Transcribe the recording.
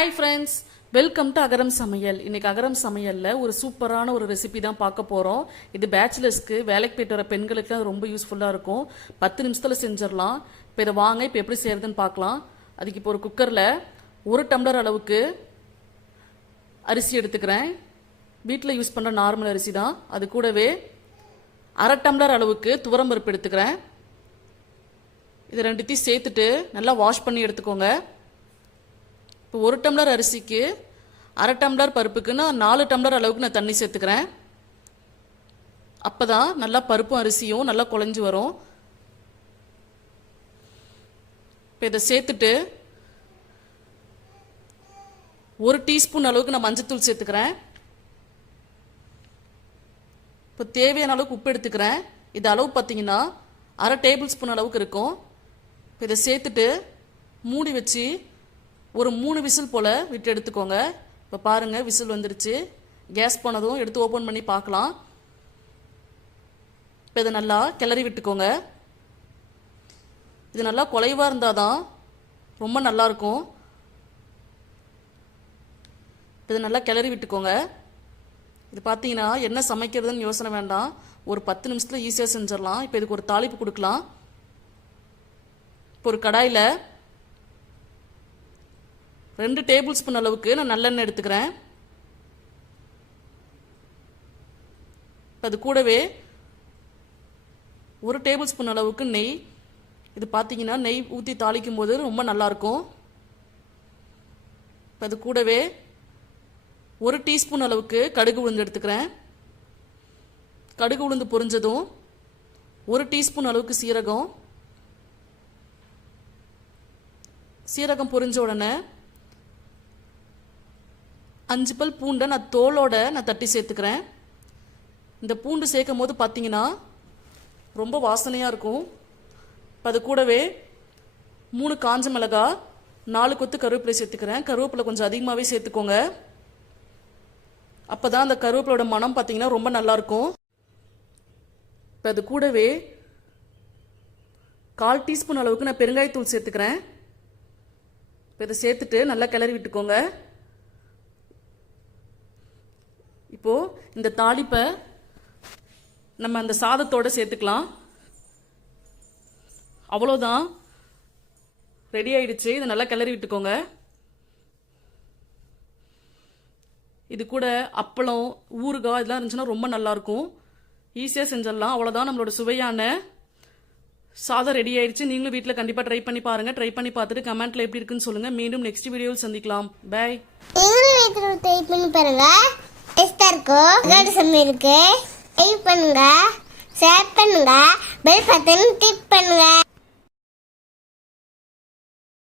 Hi friends welcome to Agaram சமையல் இன்னைக்கு அகரம் சமையலில் ஒரு சூப்பரான ஒரு ரெசிபி தான் பார்க்க போகிறோம் இது பேச்சுலர்ஸ்க்கு வேலைக்கு போயிட்டு வர பெண்களுக்கு ரொம்ப யூஸ்ஃபுல்லாக இருக்கும். பத்து நிமிஷத்தில் செஞ்சிடலாம். இப்போ இதை வாங்க இப்போ எப்படி செய்யறதுன்னு பார்க்கலாம். அதுக்கு இப்போ ஒரு குக்கரில் ஒரு டம்ளர் அளவுக்கு அரிசி எடுத்துக்கிறேன். வீட்டில் யூஸ் பண்ணுற நார்மல் அரிசி தான். அது கூடவே அரை டம்ளர் அளவுக்கு துவரம்பருப்பு எடுத்துக்கிறேன். இது ரெண்டுத்தையும் சேர்த்துட்டு நல்லா வாஷ் பண்ணி எடுத்துக்கோங்க. இப்போ ஒரு டம்ளர் அரிசிக்கு அரை டம்ளர் பருப்புக்குன்னா நாலு டம்ளர் அளவுக்கு நான் தண்ணி சேர்த்துக்கிறேன். அப்போ தான் நல்லா பருப்பும் அரிசியும் நல்லா குழஞ்சி வரும். இப்போ இதை சேர்த்துட்டு ஒரு டீஸ்பூன் அளவுக்கு நான் மஞ்சத்தூள் சேர்த்துக்கிறேன். இப்போ தேவையான அளவுக்கு உப்பு எடுத்துக்கிறேன். இது அளவு பார்த்தீங்கன்னா அரை டேபிள் ஸ்பூன் அளவுக்கு இருக்கும். இப்போ இதை சேர்த்துட்டு மூடி வச்சு ஒரு மூணு விசில் போல் விட்டு எடுத்துக்கோங்க. இப்போ பாருங்கள் விசில் வந்துருச்சு. கேஸ் போனதும் எடுத்து ஓப்பன் பண்ணி பார்க்கலாம். இப்போ இதை நல்லா கிளறி விட்டுக்கோங்க. இது நல்லா குலைவாக இருந்தால் தான் ரொம்ப நல்லாயிருக்கும் இப்போ இதை நல்லா கிளறி விட்டுக்கோங்க. இது பார்த்தீங்கன்னா என்ன சமைக்கிறதுன்னு யோசனை வேண்டாம். ஒரு பத்து நிமிஷத்தில் ஈஸியாக செஞ்சிடலாம். இப்போ இதுக்கு ஒரு தாளிப்பு கொடுக்கலாம். இப்போ ஒரு கடாயில் ரெண்டு டேபிள் ஸ்பூன் அளவுக்கு நான் நல்லெண்ணெய் எடுத்துக்கிறேன். இப்போ அது கூடவே ஒரு டேபிள் ஸ்பூன் அளவுக்கு நெய். இது பார்த்தீங்கன்னா நெய் ஊற்றி தாளிக்கும் போது ரொம்ப நல்லாயிருக்கும் இப்போ அது கூடவே ஒரு டீஸ்பூன் அளவுக்கு கடுகு உளுந்து எடுத்துக்கிறேன். கடுகு உளுந்து பொரிஞ்சதும் ஒரு டீஸ்பூன் அளவுக்கு சீரகம். சீரகம் பொரிஞ்ச உடனே அஞ்சு பல் பூண்டை நான் தோலோட நான் தட்டி சேர்த்துக்கிறேன். இந்த பூண்டு சேர்க்கும் போது பார்த்தீங்கன்னா ரொம்ப வாசனையாக இருக்கும். இப்போ அது கூடவே மூணு காஞ்ச மிளகா நாலு கொத்து கருவேப்பிலை சேர்த்துக்கிறேன். கருவேப்பிலை கொஞ்சம் அதிகமாகவே சேர்த்துக்கோங்க. அப்போ தான் அந்த கருவேப்பிலோட மனம் பார்த்தீங்கன்னா ரொம்ப நல்லாயிருக்கும் இப்போ அது கூடவே கால் டீஸ்பூன் அளவுக்கு நான் பெருங்காயத்தூள் சேர்த்துக்கிறேன். இப்போ இதை சேர்த்துட்டு நல்லா கிளறி விட்டுக்கோங்க. இப்போது இந்த தாளிப்பை நம்ம அந்த சாதத்தோடு சேர்த்துக்கலாம். அவ்வளோதான் ரெடி ஆயிடுச்சு. இதை நல்லா கிளறி விட்டுக்கோங்க. இது கூட அப்பளம் ஊறுகாய் இதெல்லாம் இருந்துச்சுன்னா ரொம்ப நல்லாயிருக்கும். ஈஸியாக செஞ்சிடலாம். அவ்வளோதான் நம்மளோட சுவையான சாதம் ரெடி ஆயிடுச்சு. நீங்களும் வீட்டில் கண்டிப்பாக ட்ரை பண்ணி பாருங்கள் ட்ரை பண்ணி பார்த்துட்டு கமெண்ட்டில் எப்படி இருக்குன்னு சொல்லுங்கள் மீண்டும் நெக்ஸ்ட் வீடியோவில் சந்திக்கலாம். பை ட்ரை பண்ணி இருக்கும் அதாவது சமையலுக்கு பண்ணுங்க. ஷேர் பண்ணுங்க. பெல் பட்டன் கிளிக் பண்ணுங்க.